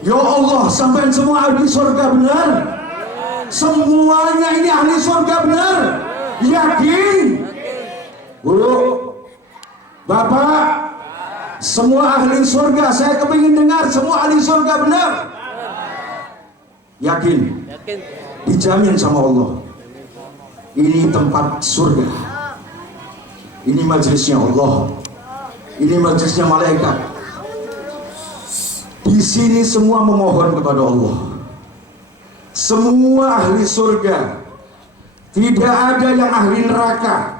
Ya Allah, sampai semua ahli surga benar? Semuanya ini ahli surga benar? Yakin? Bu, Bapak, semua ahli surga, saya kepingin dengar semua ahli surga benar? Yakin? Dijamin sama Allah. Ini tempat surga. Ini majelisnya Allah. Ini majelisnya malaikat. Di sini semua memohon kepada Allah. Semua ahli surga. Tidak ada yang ahli neraka.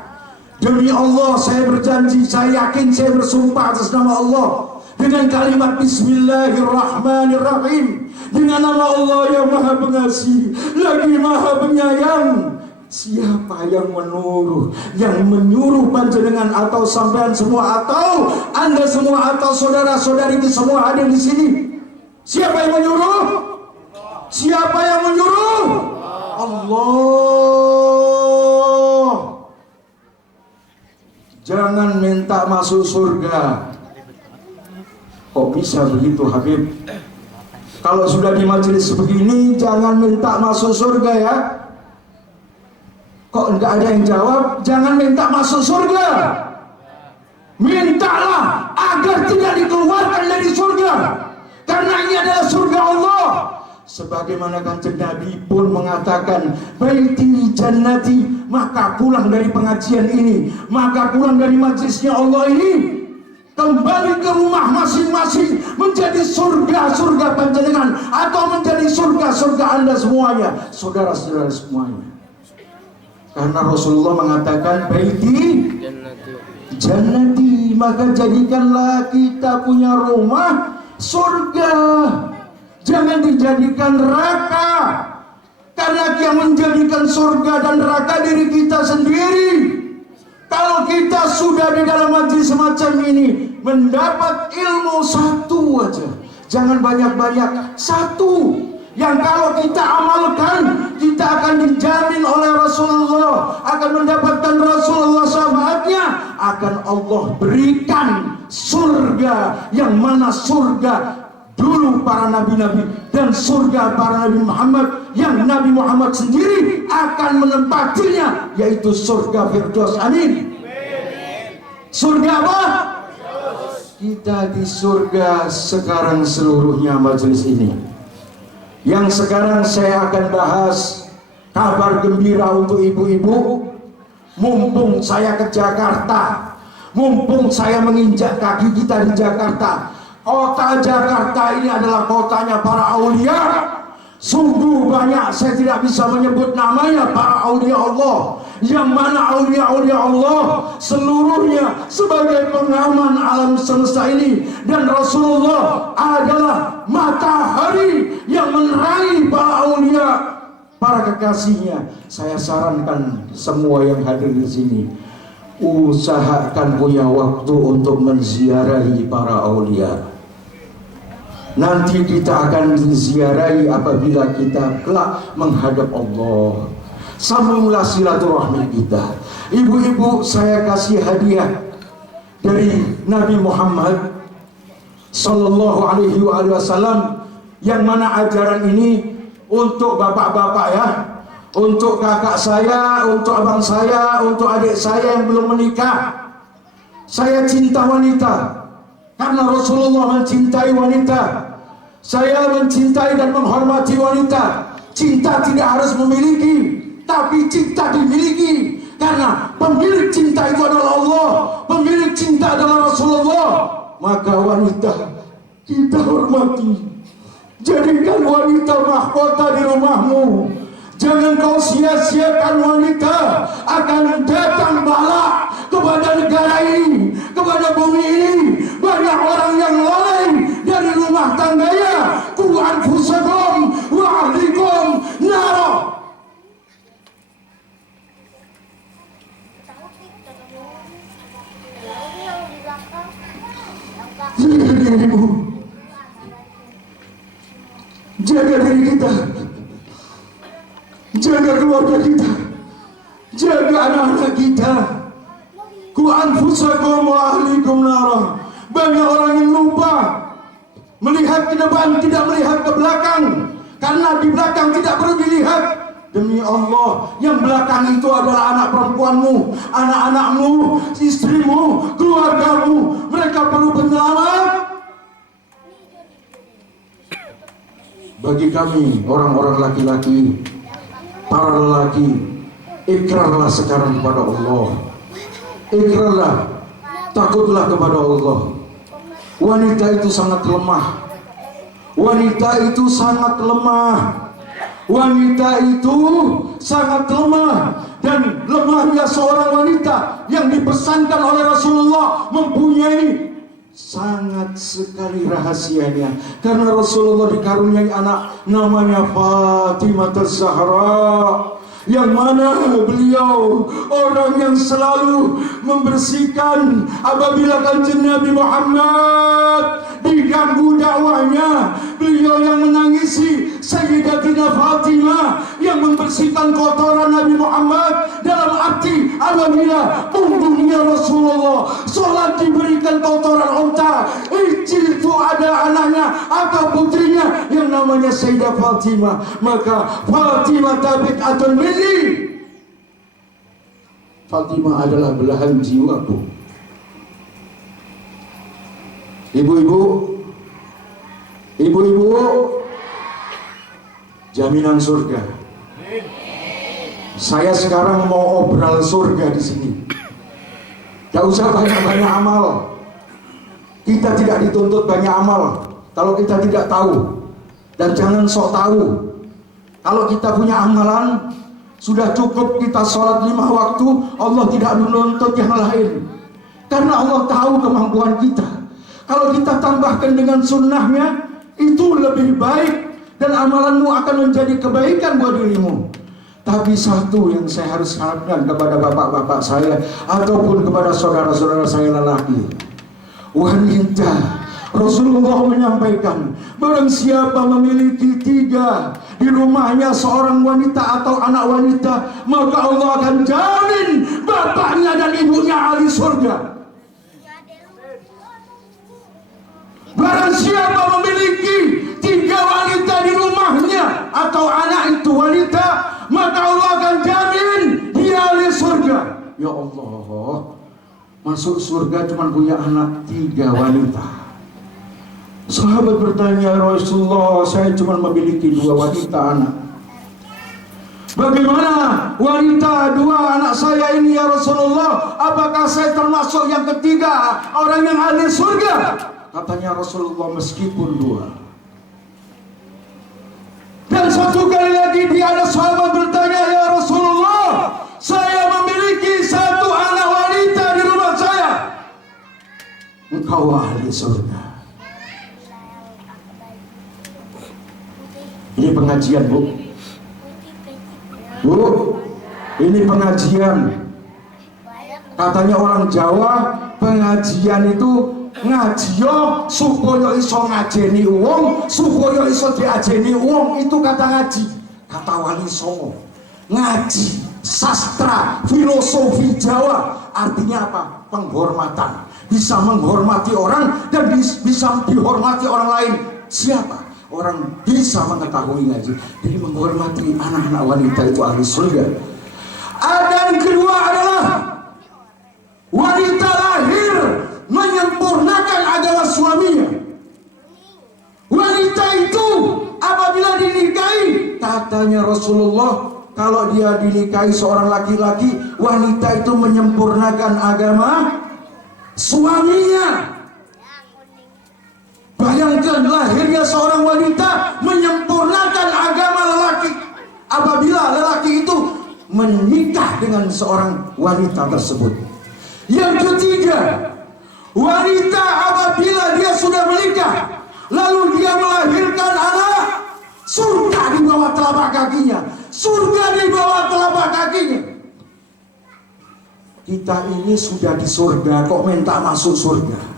Demi Allah saya berjanji, saya yakin, saya bersumpah atas nama Allah dengan kalimat Bismillahirrahmanirrahim, dengan nama Allah yang Maha Pengasih lagi Maha Penyayang. Siapa yang menyuruh panjenengan atau sampean semua atau Anda semua atau saudara-saudari itu semua ada di sini? Siapa yang menyuruh? Siapa yang menyuruh? Allah. Jangan minta masuk surga. Kok bisa begitu, Habib? Kalau sudah di majelis begini jangan minta masuk surga ya. Kok enggak ada yang jawab? Jangan minta masuk surga. Mintalah agar tidak dikeluarkan dari surga, karena ini adalah surga Allah. Sebagaimana Kanjeng Nabi pun mengatakan, baiti jannati, maka pulang dari pengajian ini, maka pulang dari majelisnya Allah ini, kembali ke rumah masing-masing menjadi surga-surga panjenengan atau menjadi surga-surga Anda semuanya, saudara-saudara semuanya. Karena Rasulullah mengatakan baiti jannati, maka jadikanlah kita punya rumah surga, jangan dijadikan neraka. Karena yang menjadikan surga dan neraka diri kita sendiri. Kalau kita sudah di dalam majelis semacam ini mendapat ilmu satu aja, jangan banyak-banyak, satu yang kalau kita amalkan kita akan dijamin oleh Rasulullah, akan mendapatkan Rasulullah syafaatnya, akan Allah berikan surga, yang mana surga dulu para nabi-nabi dan surga para Nabi Muhammad yang Nabi Muhammad sendiri akan menempatinya, yaitu surga Firdaus. Amin. Surga apa? Kita di surga sekarang seluruhnya majelis ini. Yang sekarang saya akan bahas kabar gembira untuk ibu-ibu. Mumpung saya ke Jakarta, mumpung saya menginjak kaki kita di Jakarta. Kota Jakarta ini adalah kotanya para aulia. Sungguh banyak, saya tidak bisa menyebut namanya, para aulia Allah, yang mana aulia-aulia Allah seluruhnya sebagai pengaman alam semesta ini. Dan Rasulullah adalah matahari yang menerangi para aulia, para kekasihnya. Saya sarankan semua yang hadir di sini, usahakan punya waktu untuk menziarahi para aulia. Nanti kita akan diziarahi apabila kita kelak menghadap Allah. Sambunglah silaturahmi kita. Ibu-ibu, saya kasih hadiah dari Nabi Muhammad Sallallahu Alaihi Wasallam, yang mana ajaran ini untuk bapak-bapak ya, untuk kakak saya, untuk abang saya, untuk adik saya yang belum menikah. Saya cinta wanita karena Rasulullah mencintai wanita. Saya mencintai dan menghormati wanita. Cinta tidak harus memiliki, tapi cinta dimiliki. Karena pemilik cinta itu adalah Allah, pemilik cinta adalah Rasulullah. Maka wanita kita hormati. Jadikan wanita mahkota di rumahmu. Jangan kau sia-siakan wanita. Akan datang bala kepada negara ini, kepada bumi ini. Banyak orang yang lalai dari rumah tangganya. Qu anfusakum wa ahlikum nara. Jaga dirimu, jaga diri kita, jaga keluarga kita, jaga anak-anak kita. Qu anfusakum wa ahlikum nara. Banyak orang yang lupa melihat ke depan, tidak melihat ke belakang, karena di belakang tidak perlu dilihat. Demi Allah, yang belakang itu adalah anak perempuanmu, anak-anakmu, istrimu, keluargamu. Mereka perlu penyelamat. Bagi kami, orang-orang laki-laki, para lelaki, ikrarlah sekarang kepada Allah. Ikrarlah, takutlah kepada Allah. Wanita itu sangat lemah. Wanita itu sangat lemah. Wanita itu sangat lemah. Dan lemahnya seorang wanita yang dipesankan oleh Rasulullah mempunyai sangat sekali rahasianya. Karena Rasulullah dikaruniai anak namanya Fatimah Az-Zahra, yang mana beliau orang yang selalu membersihkan apabila Kanjeng Nabi Muhammad diganggu dakwahnya. Beliau yang menangisi Sayyidatina Fatimah, yang membersihkan kotoran Nabi Muhammad. Dalam arti apabila punggungnya Rasulullah sholat diberikan kotoran unta, itu ada anaknya atau putrinya yang namanya Sayyidah Fatimah, maka Fatimah tabi'atun minni. Fatimah adalah belahan jiwaku. Ibu-ibu, jaminan surga. Saya sekarang mau obral surga di sini. Gak usah banyak-banyak amal. Kita tidak dituntut banyak amal kalau kita tidak tahu, dan jangan sok tahu. Kalau kita punya amalan, sudah cukup kita sholat 5 waktu. Allah tidak menuntut yang lain, karena Allah tahu kemampuan kita. Kalau kita tambahkan dengan sunnahnya, itu lebih baik, dan amalanmu akan menjadi kebaikan buat dirimu. Tapi satu yang saya harus harapkan kepada bapak-bapak saya ataupun kepada saudara-saudara saya lelaki, wanita, Rasulullah menyampaikan, barang siapa memiliki 3 di rumahnya, seorang wanita atau anak wanita, maka Allah akan jamin bapaknya dan ibunya ahli surga. Barang siapa memiliki 3 wanita di rumahnya atau anak itu wanita, maka Allah akan jamin dia ahli surga. Ya Allah, masuk surga cuma punya anak 3 wanita. Sahabat bertanya, Rasulullah, saya cuma memiliki 2 wanita anak. Bagaimana wanita 2 anak saya ini ya Rasulullah? Apakah saya termasuk yang ketiga orang yang ahli surga? Katanya Rasulullah, meskipun 2. Dan satu kali lagi dia ada sahabat bertanya, ya Rasulullah, saya memiliki 1 anak wanita di rumah saya. Engkau ahli surga. Ini pengajian, Bu. Bu, ini pengajian. Katanya orang Jawa, pengajian itu ngajiyo supaya iso ngajeni wong, supaya iso diajeni wong. Itu kata ngaji. Kata Wali Songo, ngaji sastra filosofi Jawa artinya apa? Penghormatan. Bisa menghormati orang dan bisa dihormati orang lain. Siapa? Orang bisa mengetahui ngaji. Jadi menghormati anak-anak wanita itu ahli surga. Ada yang kedua adalah wanita lahir menyempurnakan agama suaminya. Wanita itu apabila dinikahi, katanya Rasulullah, kalau dia dinikahi seorang laki-laki, wanita itu menyempurnakan agama suaminya. Bayangkan lahirnya seorang wanita menyempurnakan agama lelaki. Apabila lelaki itu menikah dengan seorang wanita tersebut. Yang ketiga, wanita apabila dia sudah menikah, lalu dia melahirkan anak, surga di bawah telapak kakinya. Surga di bawah telapak kakinya. Kita ini sudah di surga, kok minta masuk surga?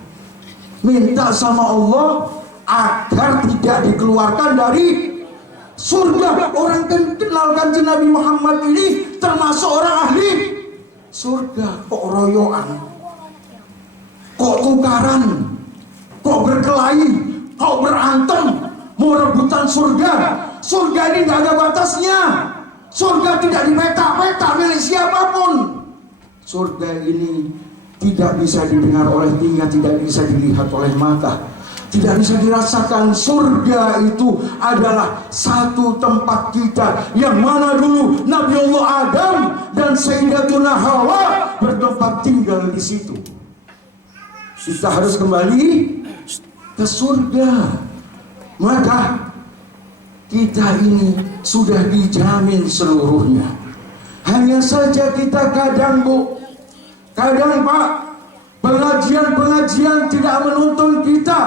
Minta sama Allah agar tidak dikeluarkan dari surga. Orang kenal Kanjeng Nabi Muhammad ini termasuk orang ahli surga. Kok royoan, kok tukaran, kok berkelahi, kau berantem mau rebutan surga. Surga ini tidak ada batasnya. Surga tidak dipeta-peta milik siapapun. Surga ini tidak bisa didengar oleh telinga, tidak bisa dilihat oleh mata, tidak bisa dirasakan. Surga itu adalah satu tempat kita yang mana dulu Nabi Allah Adam dan Sayyidatuna Hawa bertempat tinggal di situ. Kita harus kembali ke surga. Maka kita ini sudah dijamin seluruhnya. Hanya saja kita kadang kadang Pak, pengajian-pengajian tidak menuntun kita,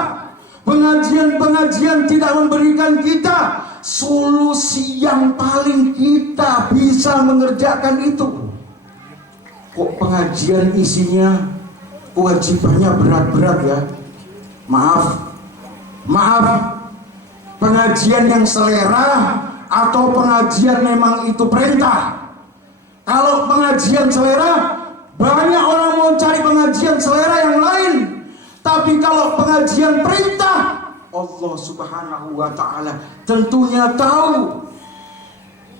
pengajian-pengajian tidak memberikan kita solusi yang paling kita bisa mengerjakan itu. Kok pengajian isinya kewajibannya berat-berat ya? Maaf, pengajian yang selera atau pengajian memang itu perintah? Kalau pengajian selera, banyak orang mau cari pengajian selera yang lain. Tapi kalau pengajian perintah, Allah Subhanahu wa ta'ala tentunya tahu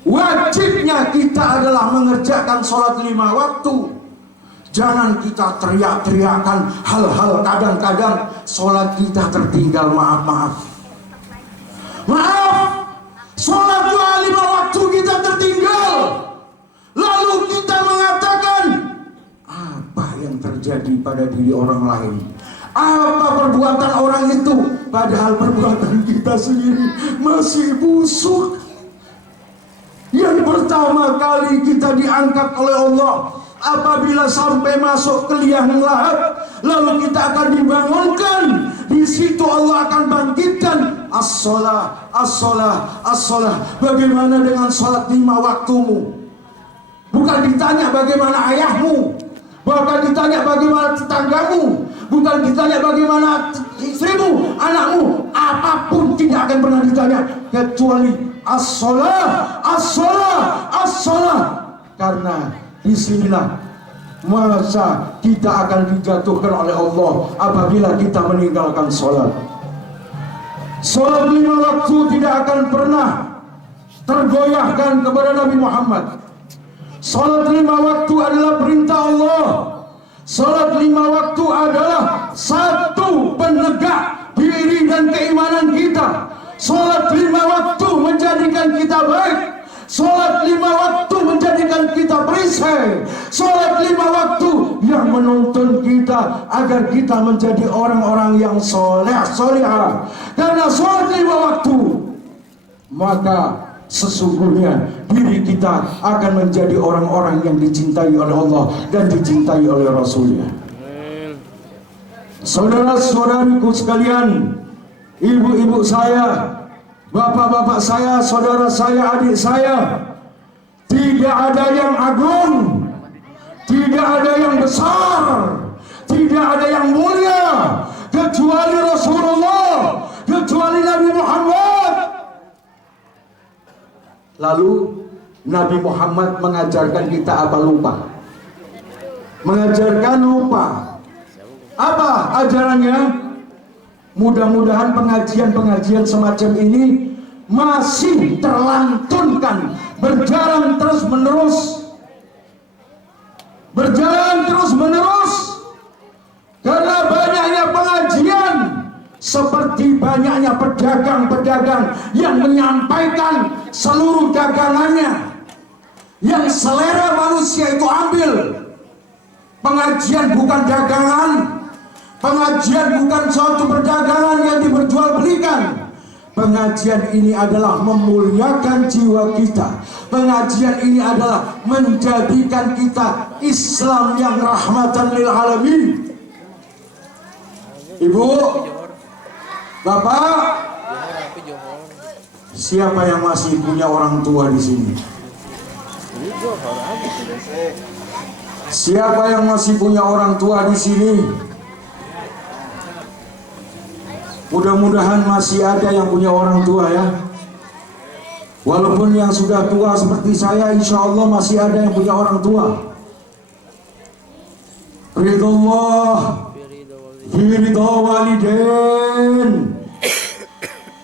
wajibnya kita adalah mengerjakan sholat 5 waktu. Jangan kita teriak-teriakan hal-hal kadang-kadang sholat kita tertinggal. Maaf, sholat 5 waktu kita tertinggal. Lalu kita mengatakan, apa yang terjadi pada diri orang lain? Apa perbuatan orang itu? Padahal perbuatan kita sendiri masih busuk. Yang pertama kali kita diangkat oleh Allah apabila sampai masuk ke liang lahat, lalu kita akan dibangunkan. Di situ Allah akan bangkitkan. As-shalah, as-shalah, as-shalah. Bagaimana dengan sholat 5 waktumu? Bukan ditanya bagaimana ayahmu, bukan ditanya bagaimana tetanggamu, bukan ditanya bagaimana istrimu, anakmu. Apapun tidak akan pernah ditanya kecuali as-shalah, as-shalah, as-shalah. Karena disinilah masa kita akan dijatuhkan oleh Allah apabila kita meninggalkan sholat. Sholat 5 waktu tidak akan pernah tergoyahkan kepada Nabi Muhammad. Sholat 5 waktu adalah perintah Allah. Sholat 5 waktu adalah satu penegak diri dan keimanan kita. Sholat 5 waktu menjadikan kita baik. Sholat 5 waktu menjadikan kita perisai. Sholat 5 waktu yang menuntun kita agar kita menjadi orang-orang yang soleh-solehah. Karena sholat 5 waktu, maka sesungguhnya diri kita akan menjadi orang-orang yang dicintai oleh Allah dan dicintai oleh Rasulnya. Saudara-saudariku sekalian, ibu-ibu saya, bapak-bapak saya, saudara saya, adik saya, tidak ada yang agung, tidak ada yang besar, tidak ada yang mulia kecuali Rasulullah, kecuali Nabi Muhammad. Lalu Nabi Muhammad mengajarkan kita apa? Lupa. Mengajarkan lupa. Apa ajarannya? Mudah-mudahan pengajian-pengajian semacam ini masih terlantunkan, berjalan terus-menerus. Berjalan terus-menerus. Karena banyaknya pengajian, seperti banyaknya pedagang-pedagang yang menyampaikan seluruh dagangannya, yang selera manusia itu ambil. Pengajian bukan dagangan, pengajian bukan suatu perdagangan yang diperjualbelikan. Pengajian ini adalah memuliakan jiwa kita. Pengajian ini adalah menjadikan kita Islam yang rahmatan lil alamin. Ibu, Bapak, siapa yang masih punya orang tua di sini? Siapa yang masih punya orang tua di sini? Mudah-mudahan masih ada yang punya orang tua ya. Walaupun yang sudah tua seperti saya, insya Allah masih ada yang punya orang tua. Ridullah, ridha walidain.